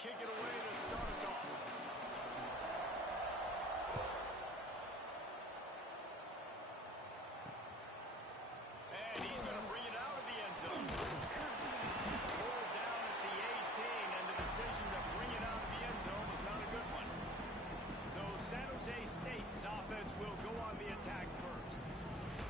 kick it away to start us off. And he's going to bring it out of the end zone. Pulled down at the 18, and the decision to bring it out of the end zone was not a good one. So San Jose State's offense will go on the attack first.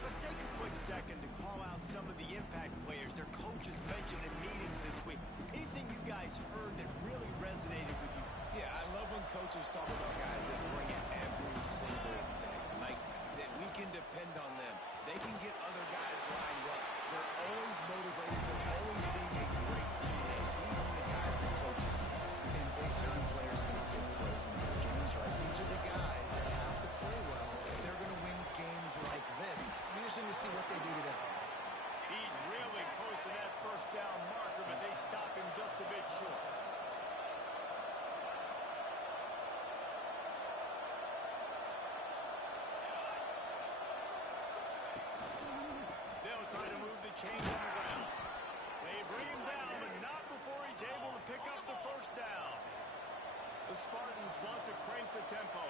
Let's take a quick second to call out some of the impact players their coaches mentioned in meetings this week. Anything you guys heard that really resonated with you? Yeah, I love when coaches talk about guys that bring it every single day. Like, that we can depend on them. They can get other guys lined up. They're always motivated. They're always being a great teammate. These are the guys that coaches love. And big-time players make big plays in big games, right? These are the guys that have to play well if they're going to win games like this. It'll be interesting to see what they do today. He's really close to that first down marker, but they stop him just a bit short. They'll try to move the chains on the ground. They bring him down, but not before he's able to pick up the first down. The Spartans want to crank the tempo.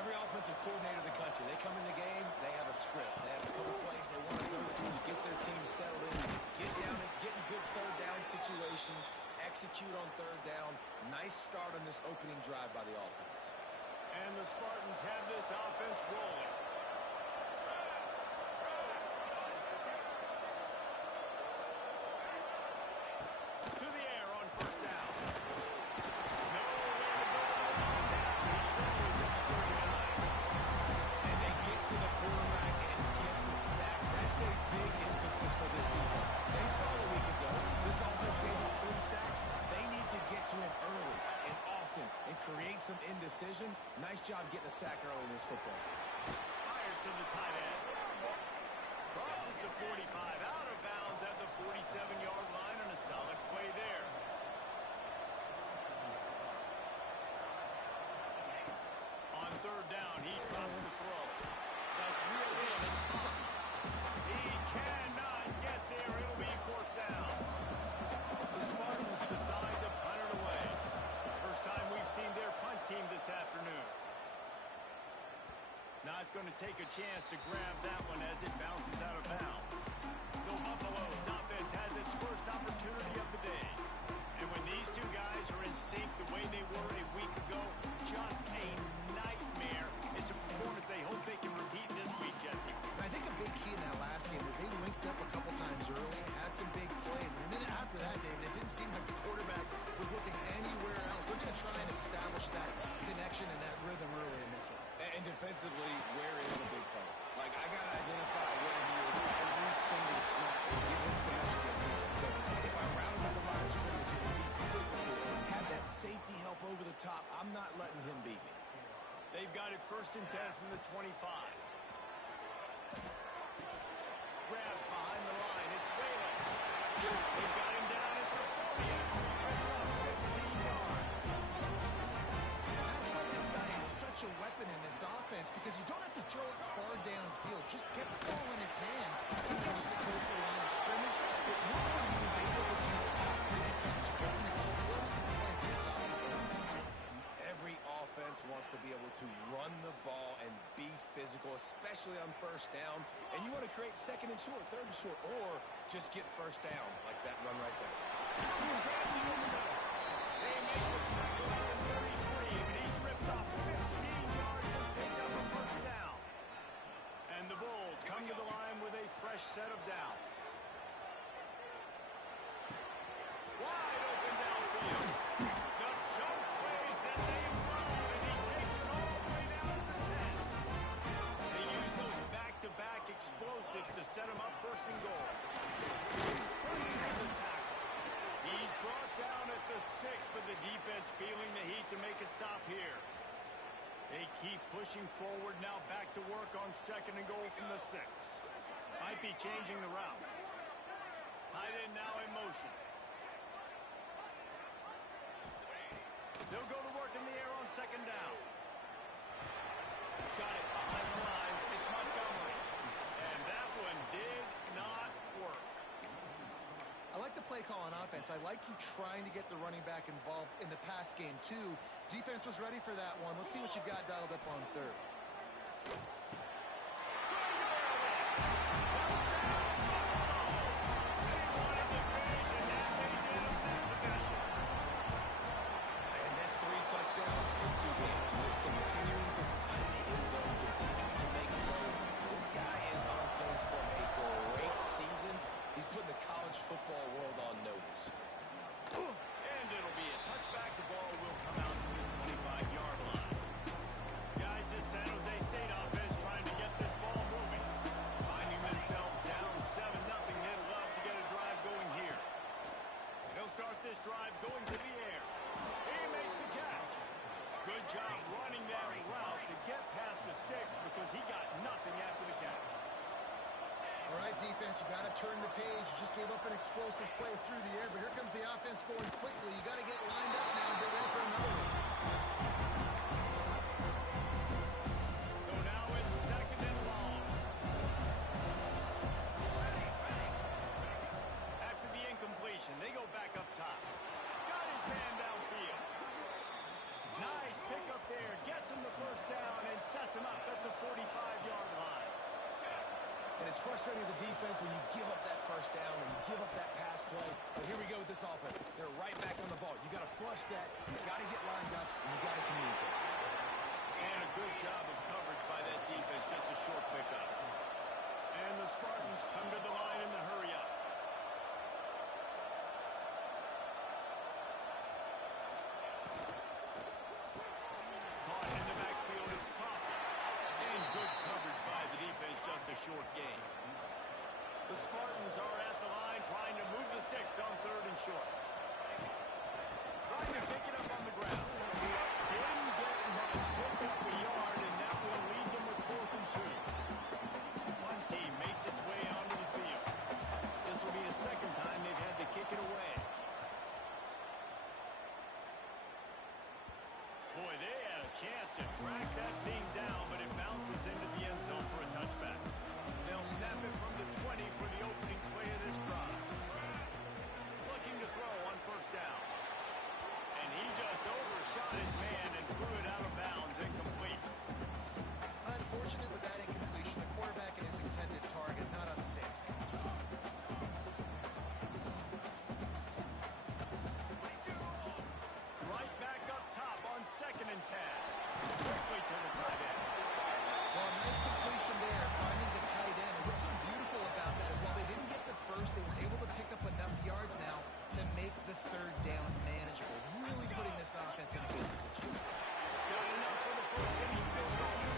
Every offensive coordinator in the country, they come in the game, they have a script. They have a couple plays they want to go through to get their team settled in, get down and get in good third down situations, execute on third down. Nice start on this opening drive by the offense. And the Spartans have this offense rolling. To the air on first down. Nowhere to go to the line down. He goes at the 39. And they get to the quarterback and get the sack. That's a big emphasis for this defense. They saw a week ago, this offense gave up 3 sacks. They need to get to him early and often and create some indecision. Nice job getting a sack early in this football game. Fires to the tight end. Crosses the 45, out of bounds at the 47-yard line, and a solid play there. On third down, he drops the throw. That's reeled in. It's caught. He cannot get there. It'll be fourth down. The Spartans decide to punt it away. First time we've seen their punt team this afternoon. Not going to take a chance to grab that one as it bounces out of bounds. So Buffalo's offense has its first opportunity of the day. And when these two guys are in sync the way they were a week ago, just a nightmare. It's a performance they hope they can repeat this week, Jesse. I think a big key in that last game was they linked up a couple times early, had some big plays. And a minute after that, David, it didn't seem like the quarterback was looking anywhere else. They're going to try and establish that connection and that rhythm early in this one. And defensively, where is the big fella? Like, I got to identify where he is every single snap and give him some extra attention. So if I round him at the line of scrimmage and be physical, have that safety help over the top, I'm not letting him beat me. They've got it first and 10 from the 25. Grabbed behind the line. It's Whalen. They've got him down at the 40 after he ran off 15 yards. That's why this guy is such a weapon in this offense, because you don't have to throw it far downfield. Just get the ball in his hands. He catches it close to the line of scrimmage. But look what he was able to do after the catch. It's an explosive play for this offense. Every offense wants to be able to run the ball and be physical, especially on first down. And you want to create second and short, third and short, or just get first downs like that run right there. Grabs it over the middle. They make the tackle at the 33, but he's ripped off 15 yards and picked up a first down. And the Bulls come to the line with a fresh set of downs. Wide open downfield. The choke plays that they run, and he takes it all the way down to the 10. They use those back-to-back explosives to set him up first and goal. Runs the tackle. He's brought down at the 6, but the defense feeling the heat to make a stop here. They keep pushing forward now, back to work on second and goal from the 6. Might be changing the route. Tight end now in motion. They'll go to work in the air on second down. Got it behind the line. It's Montgomery. And that one did not work. I like the play call on offense. offense. I like you trying to get the running back involved in the pass game, too. Defense was ready for that one. Let's see what you got dialed up on third. And that's 3 touchdowns in 2 games. Just continuing to find the end zone, continuing to make plays. This guy is on pace for a great season. He's putting the college football world on notice. And it'll be a touchback. The ball will come out to the 25-yard line. Guys, this San Jose State offense trying to get this ball moving. Finding themselves down 7-0. They'd love to get a drive going here. They'll start this drive going to the air. He makes the catch. Good job running that route to get past the sticks because he got nothing after the catch. All right, defense, you got to turn the page. You just gave up an explosive play through the air, but here comes the offense going quickly. You got to get lined up now and get ready for another one. So now it's 2nd and long. After the incompletion, they go back up top. Got his man downfield. Nice pick up there. Gets him the first down and sets him up at the 45-yard line. And it's frustrating as a defense when you give up that first down and you give up that pass play. But here we go with this offense. They're right back on the ball. You got to flush that. You got to get lined up, and you got to communicate. And a good job of coverage by that defense. Just a short pickup. And the Spartans come to the line in the hurry up. Caught in the backfield, it's Coffee. And good coverage by the defense, just a short gain. The Spartans are at the line trying to move the sticks on 3rd and short. Trying to pick it up on the ground. Didn't get much. Picked up a yard, and that will lead them with 4th and 2. One team makes its way onto the field. This will be the 2nd time they've had to kick it away. Boy, they had a chance to track that thing down, but it bounces into the end zone for a touchback. They'll snap it from the 20 for the opening play of this drive. Looking to throw on 1st down. And he just overshot his man and threw it out of bounds incomplete. Unfortunate with that incompletion. The quarterback and his intended target not on the same page. Right back up top on 2nd and 10. Quickly to the tight end. Well, nice completion there, finding the tight end. And what's so beautiful about that is while they didn't get the first, they were able to pick up enough yards now to make the 3rd down manageable. Really putting this offense in a good position. Got enough for the first, and he's still going.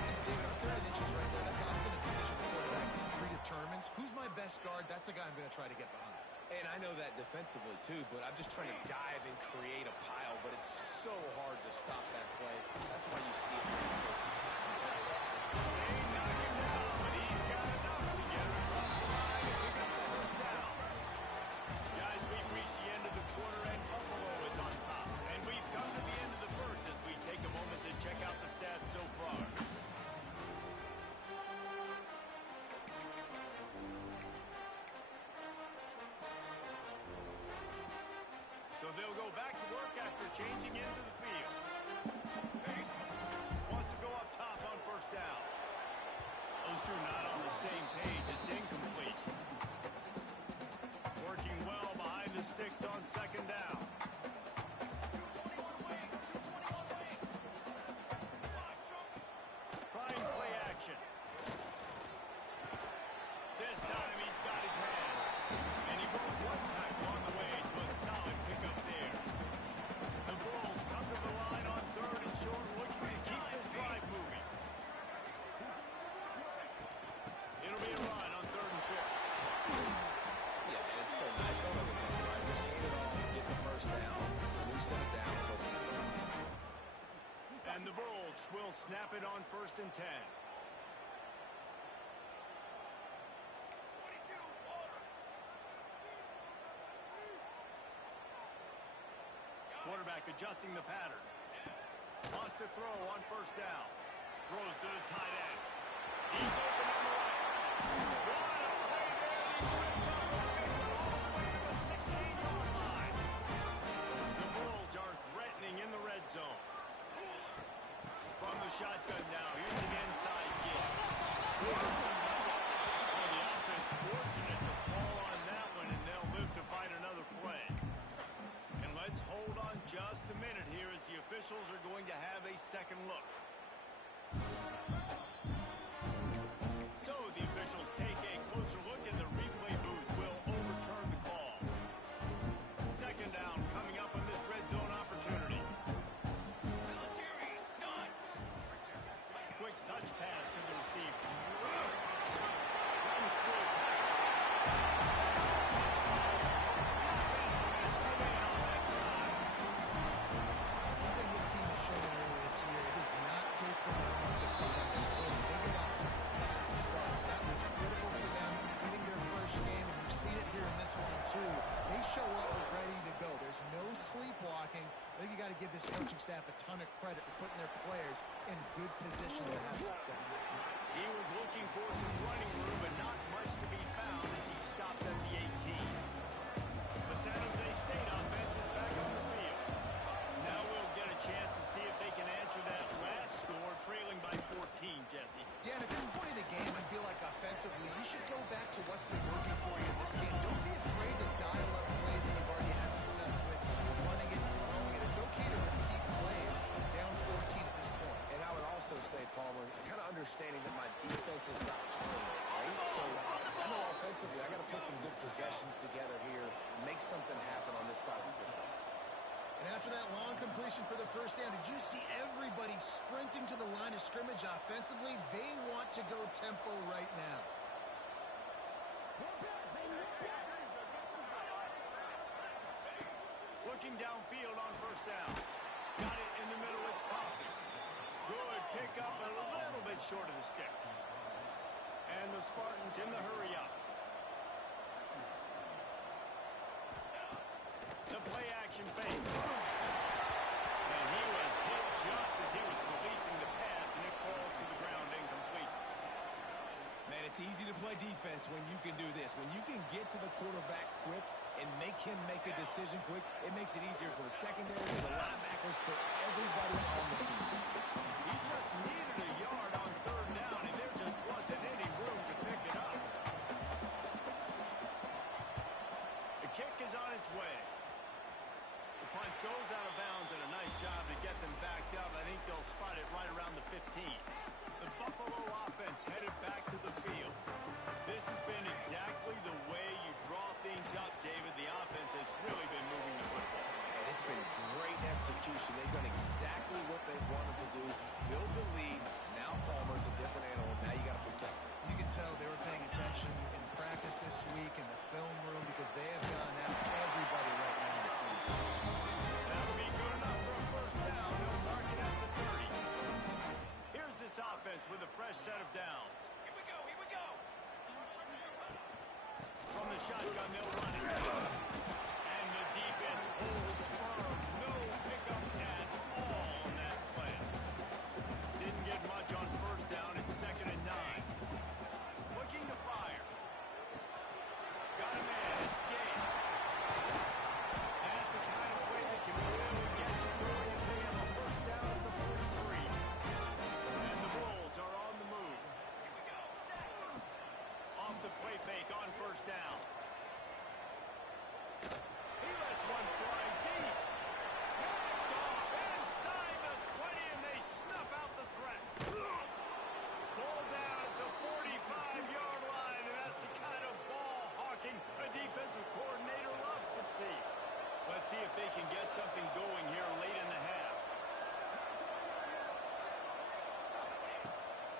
And David, on 3rd and inches right there, that's often a decision the quarterback predetermines. Who's my best guard? That's the guy I'm going to try to get behind. And I know that defensively, too, but I'm just trying to dive and create a pile, but it's so hard to stop that play. That's why you see it being so successful. They knock him down, but he's got enough to get him across the line and pick up the first down. Guys, we've reached the end of the quarter, and Buffalo is on top. And we've come to the end of the first as we take a moment to check out the stats so far. So they'll go back to work after changing into the field. Wants to go up top on 1st down. Those two not on the same page. It's incomplete. Working well behind the sticks on 2nd down. Trying play action. This time he's got his man. And he broke 1 tackle on the way to a solid pickup there. The Bulls come to the line on 3rd and short, looking to keep this drive moving. It'll be a run on 3rd and short. Yeah, and it's so nice. Don't overthink it, right? Just hand it off, get the first down, loosen it down, and listen to it. And the Bulls will snap it on 1st and 10. Quarterback adjusting the pattern. Wants to throw on 1st down. Throws to the tight end. He's open on the right. What a play there. He rips up the big one all the way to the 16-yard shotgun now. Here's an inside give. Oh, the offense fortunate to fall on that one, and they'll live to fight another play. And let's hold on just a minute here as the officials are going to have a second look. So the officials take a closer look, and the replay booth will overturn the call. Second down coming up on this red zone opportunity. Quick touch pass to the receiver. Runs through a tackle. Defense crashed in on that drive. One thing this team has shown early this year, it does not take them long to find their footing. They get off to fast starts. That was critical for them winning their first game, and you've seen it here in this one too. They show up ready to go. There's no sleepwalking. I think you got to give this coaching staff a ton of credit for putting their players in good positions to have success. He was looking for some running room, but not much to be found as he stopped at the 18. The San Jose State offense is back on the field. Now we'll get a chance to see if they can answer that last score, trailing by 14, Jesse. Yeah, and at this point in the game, I feel like offensively, you should go back to what's been working for you in this game. Don't be afraid to dial up plays that you've already had success with, running it and throwing it. It's okay to repeat plays down 14 at this point. And I would also say, Palmer, kind of understanding that my defense is not playing, right? So I know offensively I got to put some good possessions together here, make something happen on this side of the football. And after that long completion for the first down, did you see everybody sprinting to the line of scrimmage offensively? They want to go tempo right now. Looking downfield on first down. Got it in the middle, it's Coffee. Good pick up, a little bit short of the sticks. And the Spartans in the hurry up. The play action fake. And he was hit just as he was releasing the pass, and it falls to the ground incomplete. Man, it's easy to play defense when you can do this. When you can get to the quarterback quick and make him make a decision quick, it makes it easier for the secondary, for the linebackers, for everybody on the field. He just needed a yard on third down, and there just wasn't any room to pick it up. The kick is on its way. The punt goes out of bounds, and a nice job to get them backed up. I think they'll spot it right around the 15. The Buffalo offense headed back to the field. This has been exactly the way you draw things up, David. The offense has really been moving the football. And it's been great execution. They've done exactly what they wanted to do. Build the lead. Now Palmer's a different animal. Now you got to protect it. You can tell they were paying attention in practice this week in the film room because they have gone out everybody right now in the scene. That'll be good enough for a first down. They'll mark it at the 30. Here's this offense with a fresh set of downs. Here we go, here we go. From the shotgun, they'll run it. And the defense holds firm. No pickup at all on that play. Didn't get much on first down. It's 2nd and 9. Looking to fire. Got a man. It's Gage. That's the kind of play that can really get you going as they have a first down at the 43. And the Bulls are on the move. Off the play fake on first down. He lets one fly deep. Picked off inside the 20, and they snuff out the threat. Ball down at the 45-yard line, and that's the kind of ball hawking a defensive coordinator loves to see. Let's see if they can get something going here late in the half.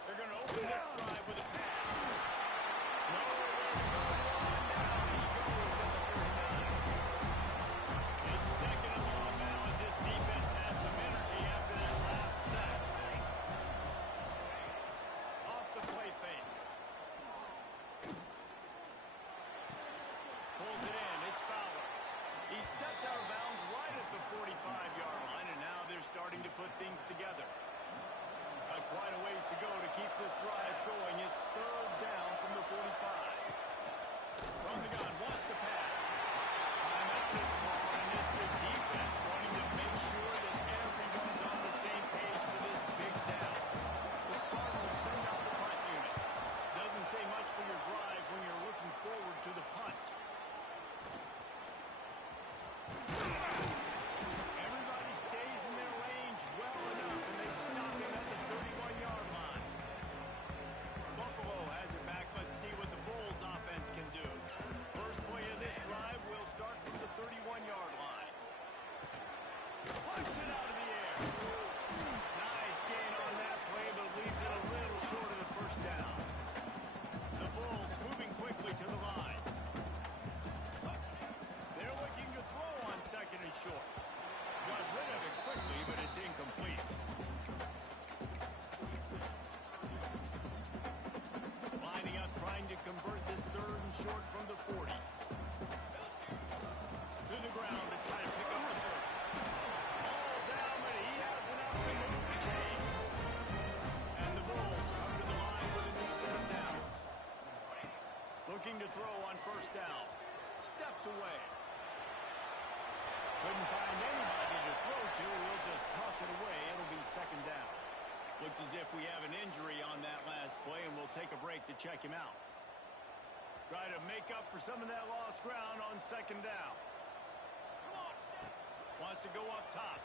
They're going to open this drive with a pass. No, they're going one down. He goes at the 39. It's 2nd and long now as this defense has some energy after that last sack. Off the play fake. Pulls it in. It's Fowler. He stepped out of bounds right at the 45-yard line, and now they're starting to put things together. Quite a ways to go to keep this drive going. It's 3rd down from the 45. From the gun, wants to pass. Timeout is called, and it's the defense wanting to make sure that everyone's on the same page for this big down. steps away. Couldn't find anybody to throw to. He'll just toss it away. It'll be second down. Looks as if we have an injury on that last play, and we'll take a break to check him out. Try to make up for some of that lost ground on second down. Wants to go up top.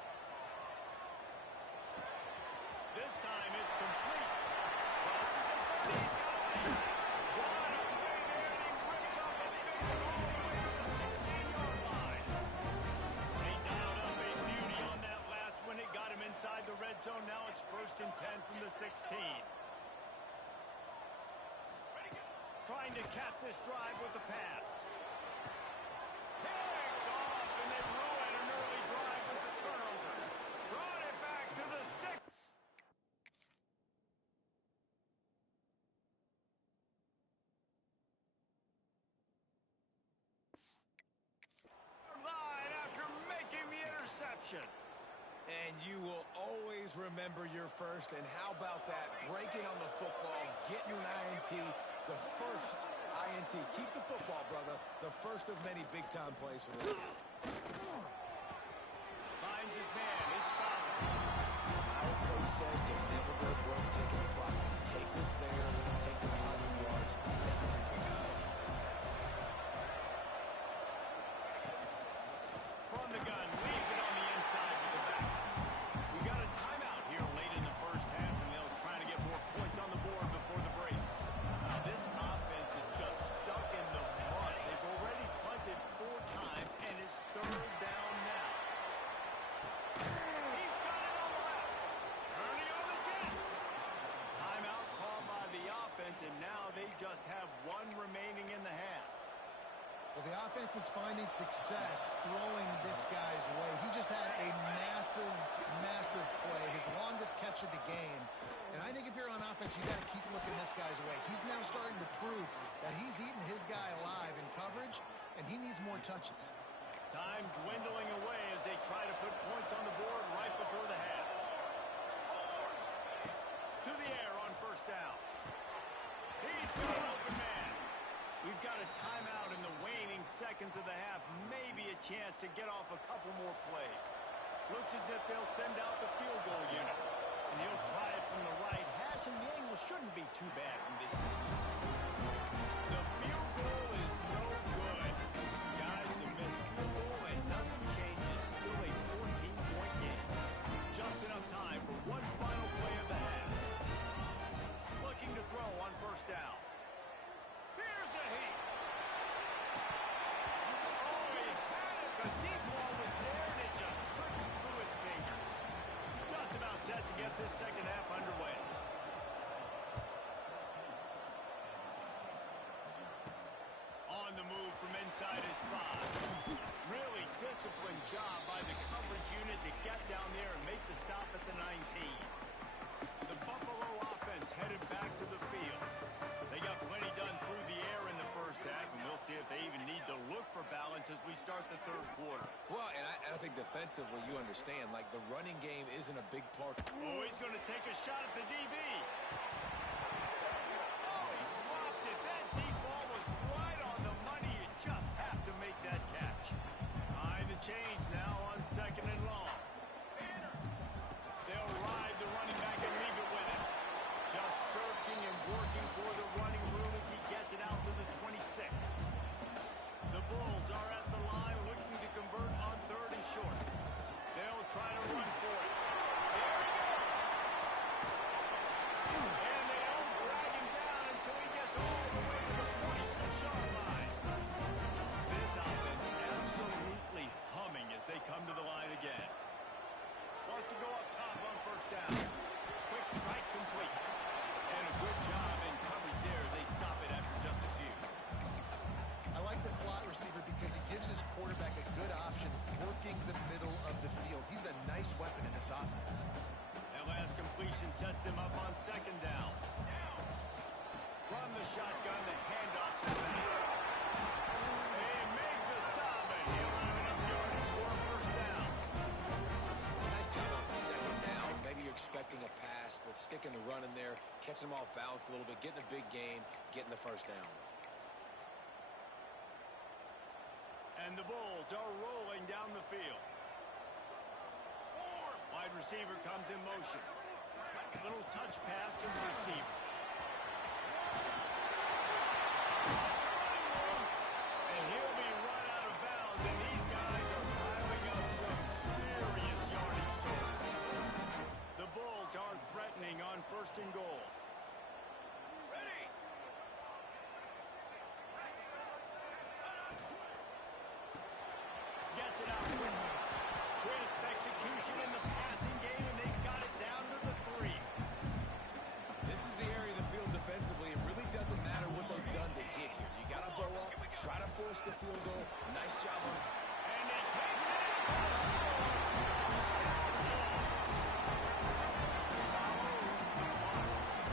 This time it's complete. Crosses the 30. He's got it. What a play there, and he rips off a big one all the way to the 16-yard line. They dialed up a beauty on that last one. It got him inside the red zone. Now it's 1st and 10 from the 16. Trying to cap this drive with a pass. Picked off, and they ruin an early drive with a turnover. Brought it back to the 6. Line after making the interception. And you will always remember your first. And how about that? Breaking on the football, getting an INT, the first INT. Keep the football, brother. The first of many big-time plays for this game. Finds his man. It's foul. Our coach said you'll never go broke taking the profit. Take what's there, take the positive yards, never complain. From the gun, leaves it on the inside with the back. We got a timeout here late in the first half, and they'll try to get more points on the board before the break. Now, this offense is just stuck in the mud. They've already punted 4 times, and it's 3rd down now. He's got it on the left. Turning on the Jets. Timeout called by the offense, and now they just have 1 remaining in the half. Well, the offense is finding success throwing this guy's way. He just had a massive, massive play, his longest catch of the game. And I think if you're on offense, you got to keep looking this guy's way. He's now starting to prove that he's eating his guy alive in coverage, and he needs more touches. Time dwindling away as they try to put points on the board right before the half. To the air on 1st down. He's got an open man. We've got a timeout in the waning seconds of the half. Maybe a chance to get off a couple more plays. Looks as if they'll send out the field goal unit. And he'll try it from the right hash, and the angle shouldn't be too bad from this distance. The field goal is no good. Guys, the missed field goal and nothing changes. Still a 14-point game. Just enough time for one final play of the half. Looking to throw on 1st down. Here's a heat. Oh, he had it. The deep ball was there, and it just trickled through his fingers. Just about set to get this second half underway. On the move from inside his 5. Really disciplined job by the coverage unit to get down there and make the stop at the 19. The Buffalo offense headed back to the field. They got plenty done through the air in the first half, and we'll see if they even need to look for balance as we start the 3rd quarter. Well, and I think defensively, you understand, like the running game isn't a big part. Oh, he's going to take a shot at the DB. Oh, he dropped it. That deep ball was right on the money. You just have to make that catch. Behind the chains now on 2nd and long. They'll ride the running back and leave it with him. Just searching and working for the running room as he gets it out to the 26. The Bulls are at the line looking to convert on 3rd and short. They'll try to run for it. There he goes. And they don't drag him down until he gets all the way to the 46-yard line. This offense absolutely humming as they come to the line again. Wants to go up top on 1st down. Quick strike complete. And a good job in coverage there. They stop it after just a few. I like the slot receiver because he gives his quarterback a good option working the middle of the field. He's a nice weapon in this offense. That last completion sets them up on 2nd down. From the shotgun, the handoff to the back. They make the stop, and he'll have enough yardage for a 1st down. Nice job on 2nd down. Maybe you're expecting a pass, but sticking the run in there, catching them off balance a little bit, getting a big gain, getting the 1st down. And the Bulls are rolling down the field. Wide receiver comes in motion. Little touch pass to the receiver. And he'll be run out of bounds, and these guys are piling up some serious yardage totals. The Bulls are threatening on 1st and goal. Gets it out quickly. Crisp execution in the passing game, and they've got it down to the 3. This is the area of the field defensively. It really doesn't matter what they've done to get here. You got to blow up, try to force the field goal. Nice job on. And he takes it out.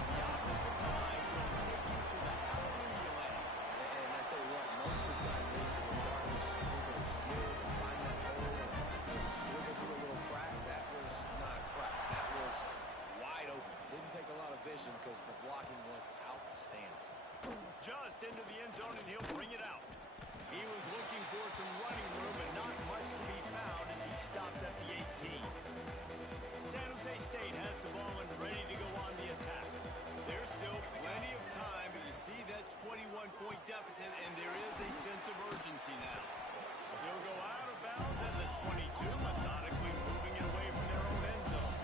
The offensive line will take you to the hallelujah land. And I tell you what, most of the time, Mason Lamar was able to skill to find that hole and slither through a little crack. That was not a crack. That was wide open. Didn't take a lot of vision because the blocking was outstanding. Just into the end zone, and he'll bring it out. He was looking for some running room, and not much to be found as he stopped at the 18. San Jose State has the ball and ready to go on the attack. There's still plenty of time, but you see that 21-point deficit, and there is a sense of urgency now. They'll go out of bounds at the 22, methodically moving it away from their own end zone.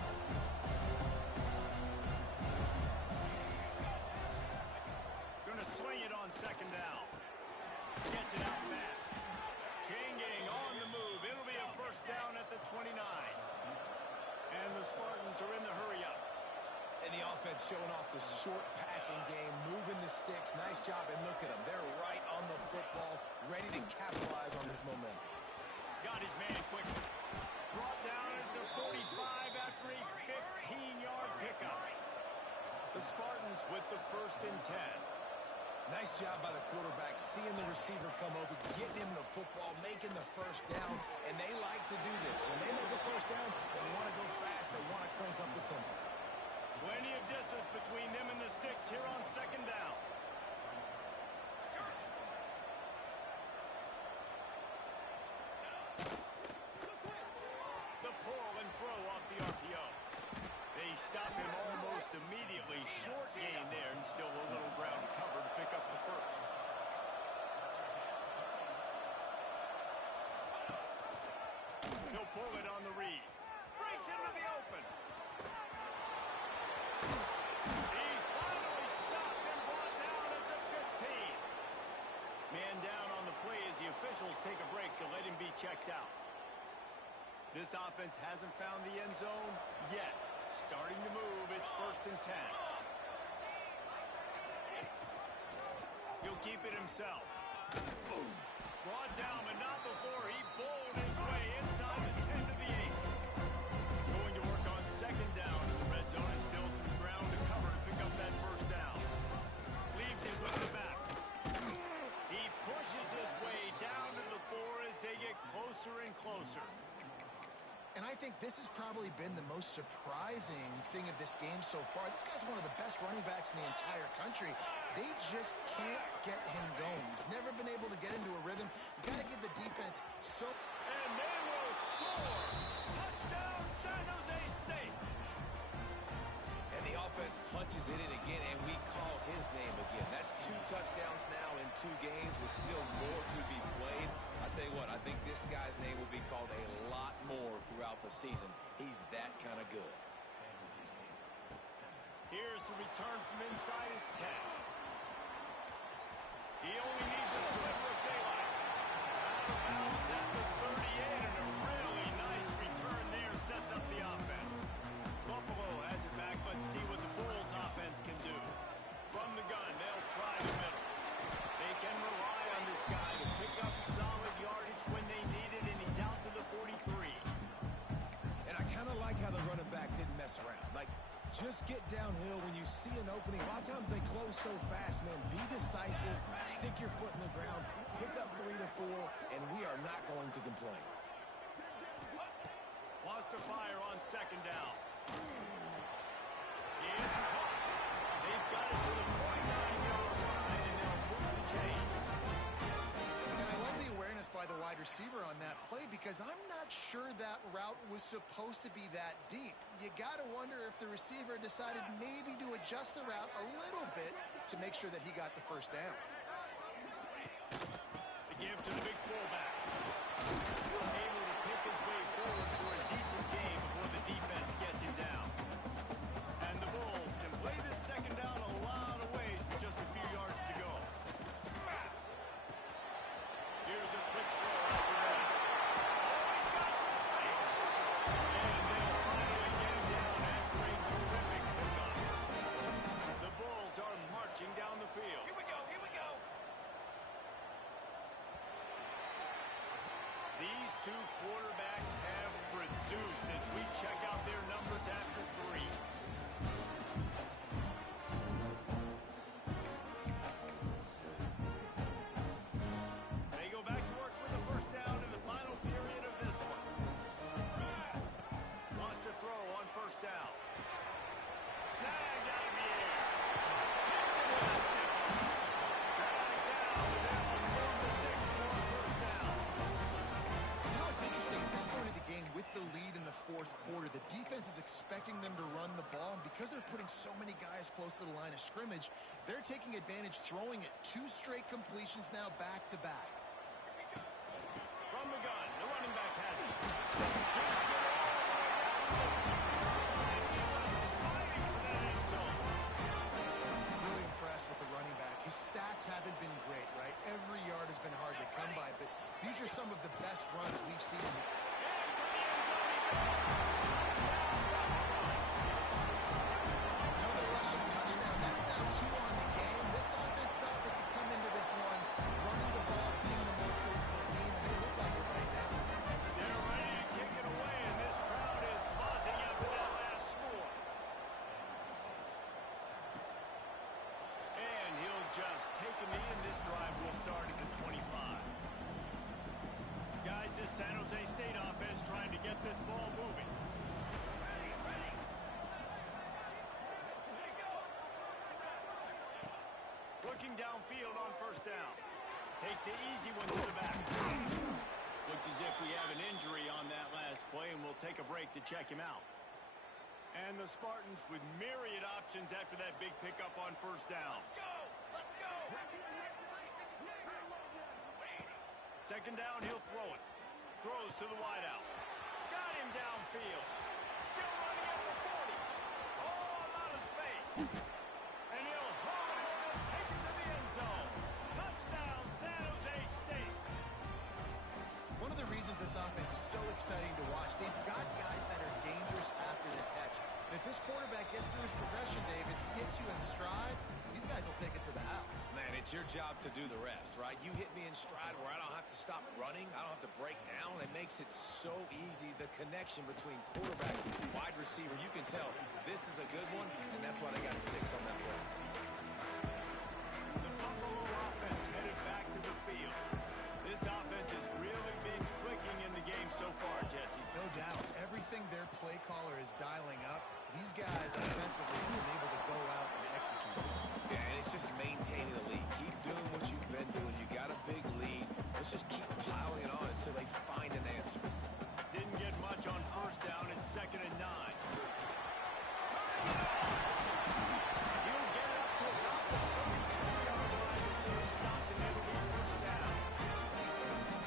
Gonna swing it on 2nd down. Gets it out fast. Chain gang on the move. It'll be a 1st down at the 29. And the Spartans are in the hurry up. And the offense showing off the short passing game, moving the sticks. Nice job, and look at them. They're right on the football, ready to capitalize on this momentum. Got his man quickly. Brought down at the 45 after a 15-yard pickup. The Spartans with the 1st and 10. Nice job by the quarterback, seeing the receiver come open, getting him the football, making the 1st down, and they like to do this. When they make a 1st down, they want to go fast, they want to crank up the tempo. Plenty of distance between them and the sticks here on 2nd down. The pull and throw off the RPO. They stop him almost immediately. Short gain there, and still a little ground to cover to pick up the 1st. He'll pull it on the read. Breaks into the open. He's finally stopped and brought down at the 15. Man down on the play as the officials take a break to let him be checked out. This offense hasn't found the end zone yet. Starting to move, it's 1st and 10. He'll keep it himself. Boom. Brought down, but not before he bowled his way inside the 10 to the 8. Going to work on 2nd down in the red zone. And still some ground to cover to pick up that 1st down. Leaves it with the back. He pushes his way down to the 4 as they get closer and closer. And I think this has probably been the most surprising thing of this game so far. This guy's one of the best running backs in the entire country. They just can't get him going. He's never been able to get into a rhythm. You got to give the defense so... And they will score! Touchdown, San Jose State! And the offense punches it in again, and we call his name again. That's 2 touchdowns now in 2 games with still more to be played. I tell you what, I think this guy's name will be called a lot more throughout the season. He's that kind of good. Here's the return from inside his 10. He only needs a sliver of daylight. Out of bounds at the 38, and a really nice return there sets up the offense. Buffalo has it back. Let's see what the Bulls offense can do. From the gun, they'll try the middle. They can rely on this guy to pick up solid yardage when they need it, and he's out to the 43. And I kind of like how the running back didn't mess around. Like, just get downhill when you see an opening. A lot of times they close so fast, man. Be decisive, stick your foot in the ground, pick up 3 to 4, and we are not going to complain. Wants to fire on 2nd down. It's caught. They've got it to the 49-yard line, and they'll move the chains. And I love the awareness by by the wide receiver on that play because I'm not sure that route was supposed to be that deep. You got to wonder if the receiver decided maybe to adjust the route a little bit to make sure that he got the first down. The give to the big fullback. Able to pick his way forward for a decent game before the defense gets him down. And the Bulls can play this second down a lot of ways with just a few yards to go. Here's a quick throw after that. Oh, he's got some space. And they'll finally get him down after a terrific pickup. The Bulls are marching down the field. Here we go, here we go. These two quarterbacks have produced as we check out their numbers after 3. They go back to work with a first down in the final period of this one. Lost a throw on first down. Snagged out of the air. Hits it with a stick. Dragged down with that one from the sticks for a first down. You know what's interesting? At this point of the game, with the lead in the fourth quarter, the defense is expecting them to run the ball, and because they're putting so many guys close to the line of scrimmage, they're taking advantage, throwing it 2 straight completions now back-to-back. From the gun, the running back has it. Gets it all the way down to the 2-yard line. He was fighting for that end zone. Really impressed with the running back. His stats haven't been great, right? Every yard has been hard to come by, but these are some of the best runs we've seen. And to the end zone he goes. Another rushing touchdown. That's now 2 on the game. This offense thought they could come into this one running the ball, being the more physical team, and they look like it right now. They're ready to kick it away, and this crowd is buzzing after that last score. And he'll just take a knee, and this drive will start at the 25. Guys, this San Jose State offense trying to get this ball moving. Looking downfield on first down. Takes the easy one to the back. Looks as if we have an injury on that last play, and we'll take a break to check him out. And the Spartans with myriad options after that big pickup on first down. Let's go! Second down, he'll throw it. Throws to the wideout. Got him downfield. Still running at the 40. Oh, a lot of space. And he'll hold it and take it to the end zone. Touchdown, San Jose State. One of the reasons this offense is so exciting to watch, they've got guys that are dangerous after the catch. And if this quarterback gets through his progression, David, hits you in stride, these guys will take it to the house. Man, it's your job to do the rest, right? You hit me in stride where I don't have to stop running. I don't have to break down. It makes it so easy. The connection between quarterback and wide receiver, you can tell this is a good one, and that's why they got 6 on that play. The Buffalo offense headed back to the field. This offense has really been clicking in the game so far, Jesse. No doubt. Everything their play caller is dialing up, these guys offensively have been able to go out and execute. Yeah, and it's just maintaining the lead. Keep doing what you've been doing. You got a big lead. Let's just keep piling it on until they find an answer. Didn't get much on first down. It's 2nd and 9. He'll get it up to about the 32-yard line before he stopped, and it'll be first down.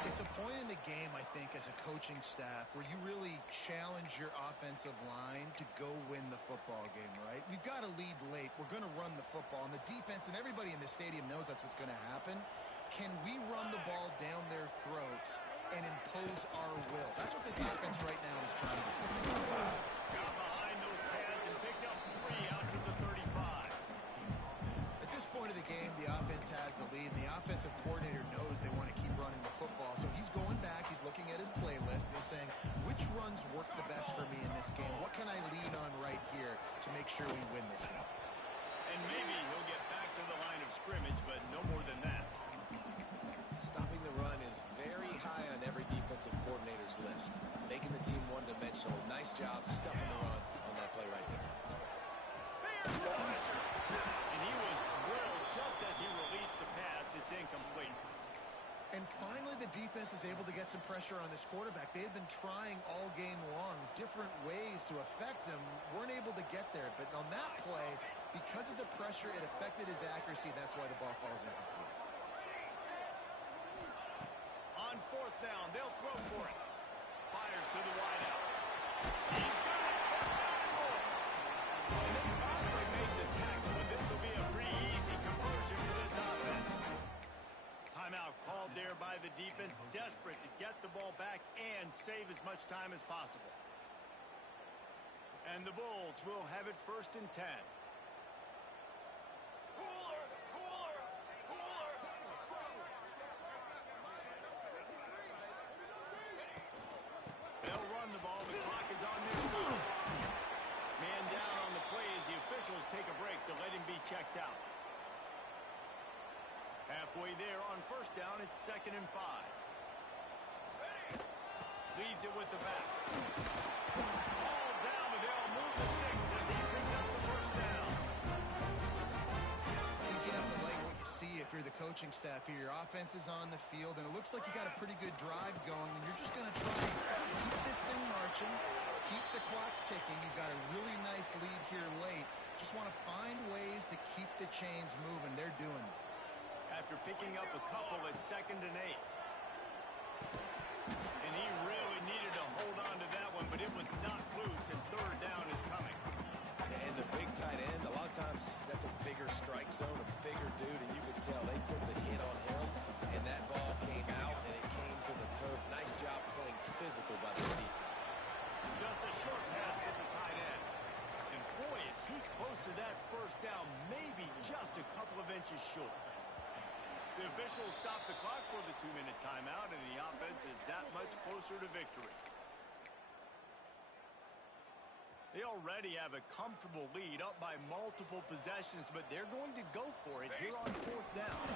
It's a point in the game, I think, as a coaching staff where you really challenge your offensive line to go win the football game, right? We've got to lead late. We're going to run the football, and the defense and everybody in the stadium knows that's what's going to happen. Can we run the ball down their throats and impose our will? That's what this offense right now is trying to do. Got behind those pads and picked up 3 out to the 35. At this point of the game, the offense has the lead, and the offensive coordinator knows they want to keep running the football. So he's going back, he's looking at his playlist, and he's saying, which runs work the best for me in this game? What can I lean on right here to make sure we win this one? And maybe he'll get back to the line of scrimmage, but no more than that. Stopping the run is very high on every defensive coordinator's list. Making the team one-dimensional. Nice job stuffing the run on that play right there. There's the pressure. And he was drilled just as he released the pass. It's incomplete. And finally, the defense is able to get some pressure on this quarterback. They had been trying all game long, different ways to affect him, weren't able to get there. But on that play, because of the pressure, it affected his accuracy. That's why the ball falls incomplete. On fourth down, they'll throw for it. Fires to the wideout. He's got it. First down and more. And they finally made the tackle, and this will be a pretty easy conversion for this offense. Timeout called there by the defense, desperate to get the ball back and save as much time as possible. And the Bulls will have it 1st and 10. They'll run the ball. The clock is on their side. Man down on the play as the officials take a break to let him be checked out. Halfway there on first down, it's 2nd and 5. Leads it with the back. All down, but they'll move the sticks as he picks up the first down. I think you have to like what you see if you're the coaching staff here. Your offense is on the field, and it looks like you got a pretty good drive going, and you're just going to try and keep this thing marching, keep the clock ticking. You've got a really nice lead here late. Just want to find ways to keep the chains moving. They're doing it. After picking up a couple at 2nd and 8. And he really needed to hold on to that one, but it was not loose, and 3rd down is coming. And the big tight end, a lot of times that's a bigger strike zone, a bigger dude, and you could tell they put the hit on him, and that ball came out, and it came to the turf. Nice job playing physical by the defense. Just a short pass to the tight end. And boy, is he close to that first down, maybe just a couple of inches short. The officials stop the clock for the 2-minute timeout, and the offense is that much closer to victory. They already have a comfortable lead, up by multiple possessions, but they're going to go for it here on 4th down.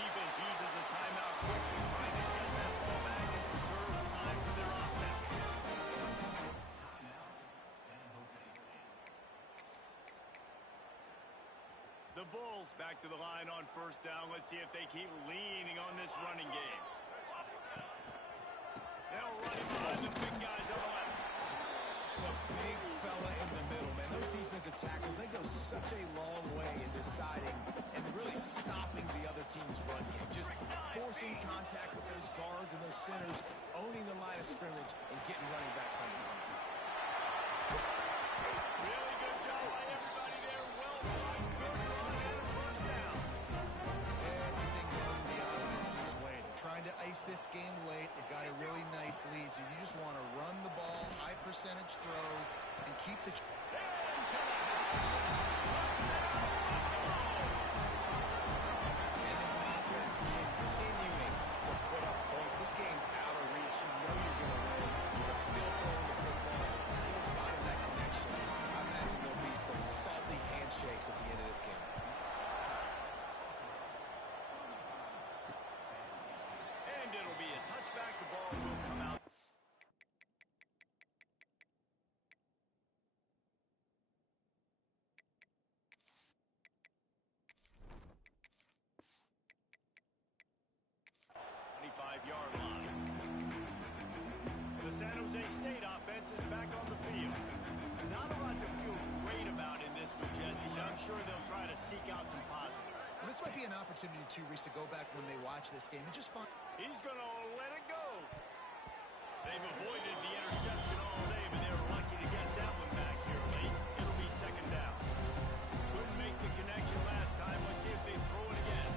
Defense uses a timeout quickly, trying to get that ball back and preserve time for their offense. The Bulls back to the line on 1st down. Let's see if they keep leaning on this running game. They'll run him behind the big guys on the left. The big fella in the middle, man. Those defensive tackles, they go such a long way in deciding and really stopping the other team's run game. Just forcing contact with those guards and those centers, owning the line of scrimmage, and getting running backs on the run. Really good job by everybody there. Well done. Good run and a first down. Everything going the offense's way. They're trying to ice this game late. They've got a really nice lead, so you just want to run the ball, high percentage throws, and keep the... And this offense continuing to put up points. This game's out of reach. You know you're going to win, but still throwing the football, still finding that connection. I imagine there'll be some salty handshakes at the end of this game. And it'll be a touchback. The ball will come out. Yard line. The San Jose State offense is back on the field. Not a lot to feel great about in this one, Jesse, but I'm sure they'll try to seek out some positives. Well, this might be an opportunity, too, Reese, to go back when they watch this game and just find... He's going to let it go. They've avoided the interception all day, but they were lucky to get that one back here late. It'll be 2nd down. Couldn't make the connection last time. Let's see if they throw it again.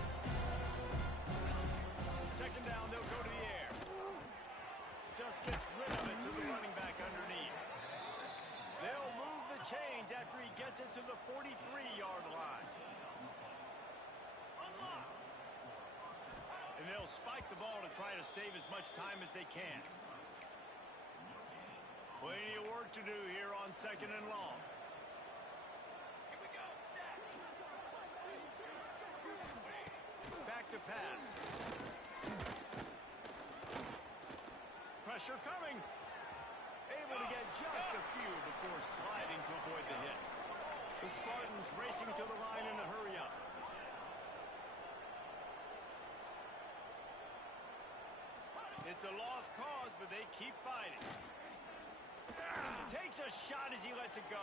2nd down, they'll go to the air. Just gets rid of it to the running back underneath. They'll move the chains after he gets it to the 43-yard line. And they'll spike the ball to try to save as much time as they can. Plenty of work to do here on 2nd and long. Back to pass. Pressure coming. Able to get just a few before sliding to avoid the hits. The Spartans racing to the line in a hurry up. It's a lost cause, but they keep fighting. Takes a shot as he lets it go.